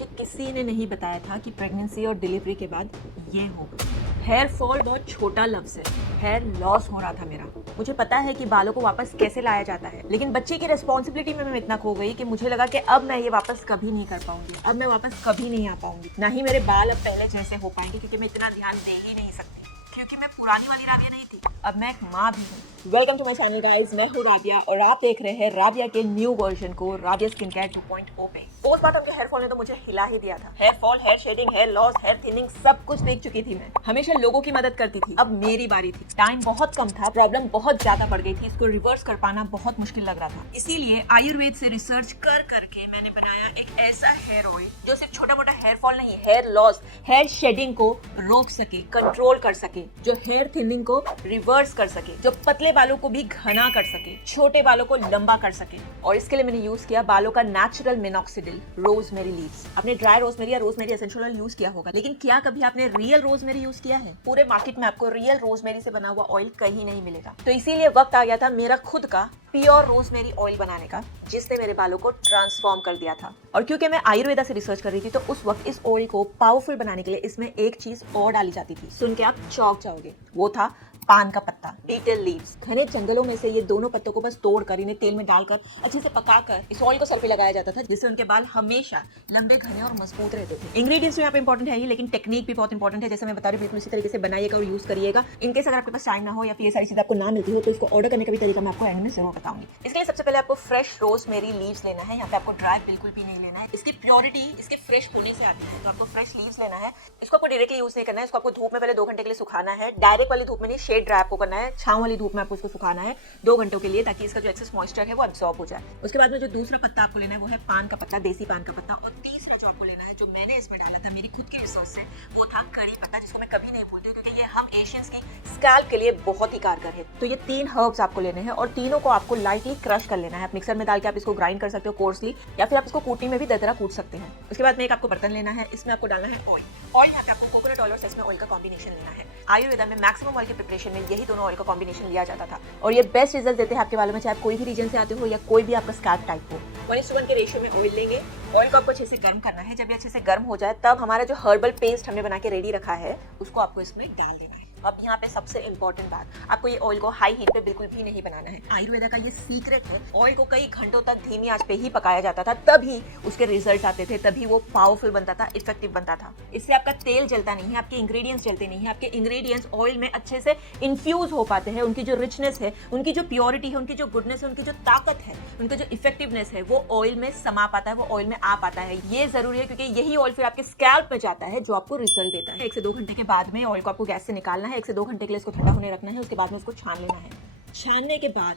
मुझे किसी ने नहीं बताया था कि प्रेगनेंसी और डिलीवरी के बाद ये होगा। हेयर फॉल बहुत छोटा लफ्ज है, हेयर लॉस हो रहा था मेरा। मुझे पता है कि बालों को वापस कैसे लाया जाता है, लेकिन बच्चे की रिस्पॉन्सिबिलिटी में मैं इतना खो गई कि मुझे लगा कि अब मैं ये वापस कभी नहीं कर पाऊंगी, अब मैं वापस कभी नहीं आ पाऊंगी, ना ही मेरे बाल अब पहले जैसे हो पाएंगे, क्योंकि मैं इतना ध्यान दे ही नहीं सकती, क्योंकि मैं पुरानी वाली राबिया नहीं थी, अब मैं एक माँ भी हूँ। Welcome to my channel guys, मैं हूँ राबिया और आप देख रहे हैं राबिया के न्यू वर्जन को, राबिया स्किन केयर 2.0 पे। पोस्टमार्टम के हेयर फॉल ने तो मुझे हिला ही दिया था। Hair fall, hair shedding, hair loss, hair thinning, सब कुछ देख चुकी थी मैं। हमेशा लोगों की मदद करती थी, अब मेरी बारी थी। टाइम बहुत कम था, प्रॉब्लम बहुत ज्यादा बढ़ गई थी, इसको रिवर्स कर पाना बहुत मुश्किल लग रहा था। इसीलिए आयुर्वेद से रिसर्च कर करके मैंने बनाया एक ऐसा हेयर ऑयल जो सिर्फ छोटा मोटा हेयर फॉल नहीं, हेयर लॉस, हेयर शेडिंग को रोक सके, कंट्रोल कर सके, जो हेयर थिनिंग को रिवर्स कर सके, जो पतले बालों को भी घना कर सके, छोटे बालों को लंबा कर सके। और इसके लिए मैंने यूज किया बालों का नेचुरल मिनॉक्सिडिल रोजमेरी लीव्स। आपने ड्राई रोजमेरी या रोजमेरी एसेंशियल ऑयल यूज किया होगा, लेकिन क्या कभी आपने रियल रोजमेरी यूज किया है? पूरे मार्केट में आपको रियल रोजमेरी से बना हुआ ऑयल कहीं नहीं मिलेगा। तो इसीलिए वक्त आ गया था मेरा खुद का प्योर रोजमेरी ऑयल बनाने का, जिसने मेरे बालों को ट्रांसफॉर्म कर दिया था। और क्योंकि मैं आयुर्वेदा से रिसर्च कर रही थी, तो उस वक्त इस ऑयल को पावरफुल बनाने के लिए इसमें एक चीज और डाली जाती थी, सुन के आप चौंक जाओगे। वो था पान का पत्ता, बीटल लीव्स। घने जंगलों में से ये दोनों पत्तों को बस तोड़कर इन्हें तेल में डालकर अच्छे से पकाकर इस ऑयल को सर पे लगाया जाता था, जिससे उनके बाल हमेशा लंबे, घने और मजबूत रहते थे। इंग्रेडिएंट्स तो यहाँ पे इंपॉर्टेंट है ही, लेकिन टेक्निक भी बहुत इंपॉर्टेंट है। जैसे मैं बता रही हूँ, बिल्कुल इसी तरीके से बनाइएगा और यूज करिएगा। इनकेस अगर आपके पास टाइम ना हो या फिर ये सारी चीज आपको ना मिलती हो, तो इसको ऑर्डर करने का भी तरीका मैं आपको एंड में जरूर बताऊंगी। इसके लिए सबसे पहले आपको फ्रेश रोजमेरी लीव्स लेना है। यहाँ पे आपको ड्राई बिल्कुल भी नहीं लेना है। इसकी प्योरिटी इसके फ्रेश होने से आती है, तो आपको फ्रेश लीव्स लेना है। इसको आपको डायरेक्टली यूज नहीं करना है, इसको आपको धूप में पहले 2 घंटे के लिए सुखाना है। डायरेक्ट वाली धूप में नहीं, शेड ड्राई आपको करना है। छांव वाली धूप में आपको इसको सुखाना है 2 घंटों के लिए, ताकि इसका जो एक्सेस मॉइस्चर है वो एब्सॉर्ब हो जाए। उसके बाद में जो दूसरा पत्ता आपको लेना है वो है पान का पत्ता, देसी पान का पत्ता। और तीसरा जो आपको लेना है, जो मैंने इसमें डाला था मेरी खुद की रिसर्च से, वो था कड़ी पत्ता, जिसको मैं कभी नहीं भूलती, क्योंकि ये हम एशियंस की स्कैल्प के लिए बहुत ही कारगर है। तो ये 3 हर्ब्स आपको लेने हैं और तीनों को आपको लाइटली क्रश कर लेना है। आप मिक्सर में डाल के आप इसको ग्राइंड कर सकते हो कोर्सली, या फिर आप इसको कूटनी में भी दरदरा कूट सकते हैं। उसके बाद में एक आपको बर्तन लेना है, इसमें आपको डालना है ऑयल। ऑयल यहाँ पे आपको कोकोनट ऑयल और सेसमे ऑयल का कॉम्बिनेशन लेना है। आयुर्वेदा में मैक्सिमम ऑयल के प्रिपरेशन में यही दोनों ऑयल का कॉम्बिनेशन लिया जाता था, और ये बेस्ट रिजल्ट देते हैं आपके बालों में, चाहे आप कोई भी रीजन से आते हो या कोई भी आपका स्कैल्प टाइप हो। 1:1 के रेशियो में ऑयल लेंगे। ऑयल को आपको अच्छे से गर्म करना है। जब ये अच्छे से गर्म हो जाए, तब हमारा जो हर्बल पेस्ट हमने बना के रेडी रखा है, उसको आपको इसमें डाल देना है। अब यहाँ पे सबसे इंपॉर्टेंट बात, आपको ये ऑयल को हाई हीट पे बिल्कुल भी नहीं बनाना है। आयुर्वेदा का ये सीक्रेट है, ऑयल को कई घंटों तक धीमी आंच पे ही पकाया जाता था, तभी उसके रिजल्ट आते थे, तभी वो पावरफुल बनता था, इफेक्टिव बनता था। इससे आपका तेल जलता नहीं है, आपके इंग्रेडिएंट्स जलते नहीं है, आपके इंग्रेडिएंट्स ऑयल में अच्छे से इन्फ्यूज हो पाते हैं। उनकी जो रिचनेस है, उनकी जो प्योरिटी है, उनकी जो गुडनेस है, उनकी जो ताकत है, उनका जो इफेक्टिवनेस है, वो ऑयल में समा पाता है, वो ऑयल में आ पाता है। ये जरूरी है, क्योंकि यही ऑयल फिर आपके स्कैल्प में जाता है, जो आपको रिजल्ट देता है। 1 से 2 घंटे के बाद में ऑयल को आपको गैस से निकालना है। 1 से 2 घंटे के लिए इसको ठंडा होने रखना है। उसके बाद में उसको छान लेना है। छानने के बाद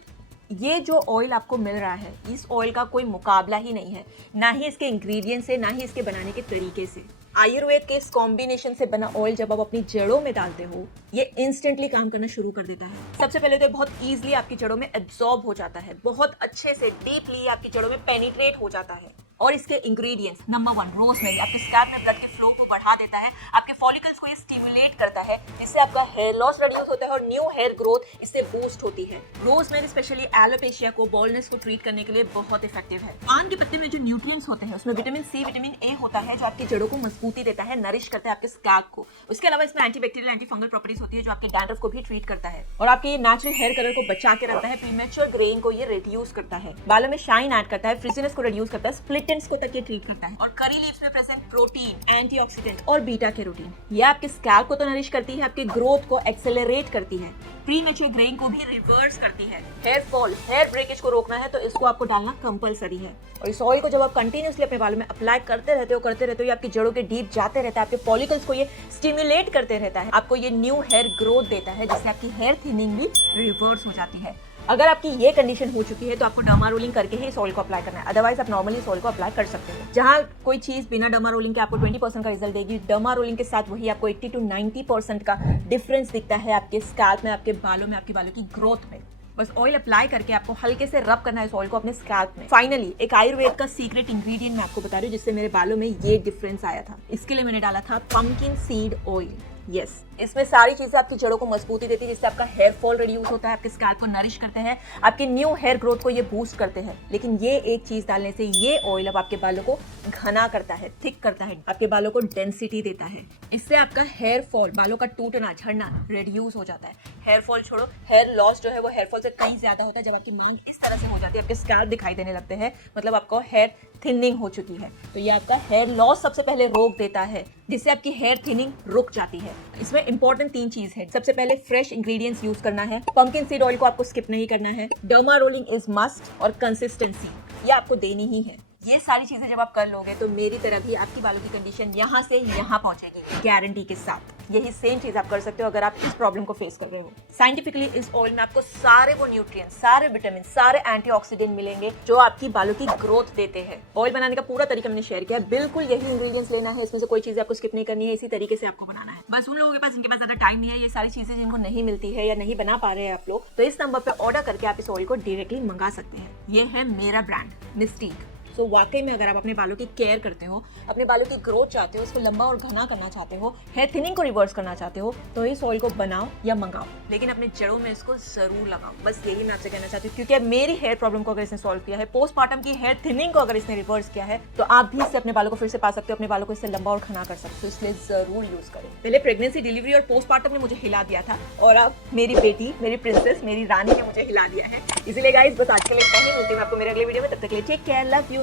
ये जो ऑयल आपको मिल रहा है, इस ऑयल का कोई मुकाबला ही नहीं है, ना ही इसके इंग्रेडिएंट्स से, ना ही इसके बनाने के तरीके से। आयुर्वेद के इस कॉम्बिनेशन से बना ऑयल जब आप अपनी जड़ों में डालते हो, ये इंस्टेंटली काम करना शुरू कर देता है। सबसे पहले तो बहुत इजीली आपकी जड़ों में एब्जॉर्ब हो जाता है, बहुत अच्छे से डीपली आपकी जड़ों में पेनिट्रेट हो जाता है। और इसके इंग्रेडिएंट्स, नंबर 1 रोजमेरी, आपके स्कैल्प में ब्लड के फ्लो को बढ़ा देता है, आपके फॉलिकल्स को ये स्टिमुलेट करता है, जिससे आपका हेयर लॉस रिड्यूस होता है और न्यू हेयर ग्रोथ इससे बूस्ट होती है। रोजमेरी स्पेशली एलोपेशिया को, बाल्डनेस को ट्रीट करने के लिए बहुत इफेक्टिव है। पान के पत्ते में जो न्यूट्रिएंट्स होते हैं, उसमें विटामिन सी, विटामिन ए होता है, जो आपकी जड़ों को मजबूती देता है, नरिश करता है आपके स्कैल्प को। उसके अलावा इसमें एंटीबैक्टीरियल, एंटी फंगल प्रॉपर्टीज होती है, जो आपके डैंड्रफ को भी ट्रीट करता है और आपके नेचुरल हेयर कलर को बचा के रखता है। प्रीमेच्योर ग्रेइंग को ये रिड्यूस करता है, बालों में शाइन ऐड करता है, फ्रिजीनेस को रिड्यूस करता है, स्प्लिट एंड्स को तक ये ट्रीट करता है। और करी लीव्स में प्रेजेंट प्रोटीन, एंटीऑक्सीडेंट और बीटा कैरोटीन, ये आपके स्कैल्प को तो नरिश करती है, आपके ग्रोथ को एक्सेलरेट करती है, प्रीमेच्योर ग्रेइंग को भी रिवर्स करती है। हेयर फॉल, हेयर ब्रेकेज को रोकना है, तो इसको आपको डालना कंपलसरी है। और इस ऑयल को जब आप कंटिन्यूअसली अपने बालों में अप्लाई करते रहते हो, ये आपकी जड़ों के डीप जाते रहता है, आपके फॉलिकल्स को ये स्टिमुलेट करते रहता है, आपको ये न्यू हेयर ग्रोथ देता है, जिससे आपकी हेयर थिनिंग भी रिवर्स हो जाती है। अगर आपकी ये कंडीशन हो चुकी है, तो आपको डर्मा रोलिंग करके ही इस ऑयल को अप्लाई करना है, अदरवाइज आप नॉर्मली इस ऑयल को अप्लाई कर सकते हो। जहां कोई चीज बिना डर्मा रोलिंग के आपको 20% का रिजल्ट देगी, डर्मा रोलिंग के साथ वही आपको 80 to 90% का डिफरेंस दिखता है आपके स्कैल्प में, आपके बालों में, आपके बालों की ग्रोथ में। बस ऑयल अप्लाई करके आपको हल्के से रब करना है इस ऑयल को अपने स्कैल्प में। फाइनली एक आयुर्वेद का सीक्रेट इंग्रेडिएंट मैं आपको बता रही हूँ, जिससे मेरे बालों में ये डिफरेंस आया था। इसके लिए मैंने डाला था पंपकिन सीड ऑयल। यस इसमें सारी चीजें आपकी जड़ों को मजबूती देती है, जिससे आपका हेयर फॉल रिड्यूस होता है, आपके स्कैल्प को नरिश करते हैं, आपकी न्यू हेयर ग्रोथ को ये बूस्ट करते हैं। लेकिन ये एक चीज डालने से ये ऑयल अब आपके बालों को घना करता है, थिक करता है, आपके बालों को डेंसिटी देता है। इससे आपका हेयर फॉल, बालों का टूटना झड़ना रिड्यूस हो जाता है। हेयर फॉल छोड़ो, हेयर लॉस जो है वो हेयर फॉल से कहीं ज्यादा होता है जब आपकी मांग इस तरह से हो जाती है, आपके स्कैल्प दिखाई देने लगते हैं, मतलब आपको हेयर थिनिंग हो चुकी है। तो ये आपका हेयर लॉस सबसे पहले रोक देता है, जिससे आपकी हेयर थिनिंग रुक जाती है। इसमें इंपॉर्टेंट 3 चीज है। सबसे पहले फ्रेश इंग्रेडिएंट्स यूज करना है, पंपकिन सीड ऑयल को आपको स्किप नहीं करना है, डर्मा रोलिंग इज मस्ट, और कंसिस्टेंसी ये आपको देनी ही है। ये सारी चीजें जब आप कर लोगे तो मेरी तरह भी आपकी बालों की कंडीशन यहाँ से यहाँ पहुंचेगी, गारंटी के साथ। यही सेम चीज आप कर सकते हो अगर आप इस प्रॉब्लम को फेस कर रहे हो। साइंटिफिकली इस ऑयल में आपको सारे वो न्यूट्रिएंट्स, सारे विटामिन, सारे एंटीऑक्सीडेंट मिलेंगे जो आपकी बालों की ग्रोथ देते हैं। ऑयल बनाने का पूरा तरीका मैंने शेयर किया है, बिल्कुल यही इंग्रेडिएंट्स लेना है, इसमें से कोई चीज आपको स्किप नहीं करनी है, इसी तरीके से आपको बनाना है। बस उन लोगों के पास जिनके पास ज्यादा टाइम नहीं है, ये सारी चीजें जिनको नहीं मिलती है या नहीं बना पा रहे हैं आप लोग, तो इस नंबर पे ऑर्डर करके आप इस ऑयल को डायरेक्टली मंगा सकते हैं। ये है मेरा ब्रांड मिस्टीक। सो वाकई में अगर आप अपने बालों की केयर करते हो, अपने बालों की ग्रोथ चाहते हो, उसको लंबा और घना करना चाहते हो, हेयर थिनिंग को रिवर्स करना चाहते हो, तो इस ऑयल को बनाओ या मंगाओ, लेकिन अपने जड़ों में इसको जरूर लगाओ। बस यही मैं आपसे कहना चाहती हूँ, क्योंकि मेरी हेयर प्रॉब्लम को अगर इसने सॉल्व किया है, पोस्टमार्टम की हेयर थिनिंग को अगर इसने रिवर्स किया है, तो आप भी इससे अपने बालों को फिर से पा सकते हो, अपने बालों को इससे लंबा और घना कर सकते हो। इसलिए जरूर यूज करें। पहले प्रेगनेंसी, डिलीवरी और पोस्टमार्टम ने मुझे हिला दिया था, और अब मेरी बेटी, मेरी प्रिंसेस, मेरी रानी ने मुझे हिला दिया है। इसीलिए गाइस बस आज के लिए इतना ही, मिलती हूँ आपको मेरे अगले वीडियो में। तब तक के लिए take care, love you,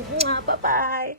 bye.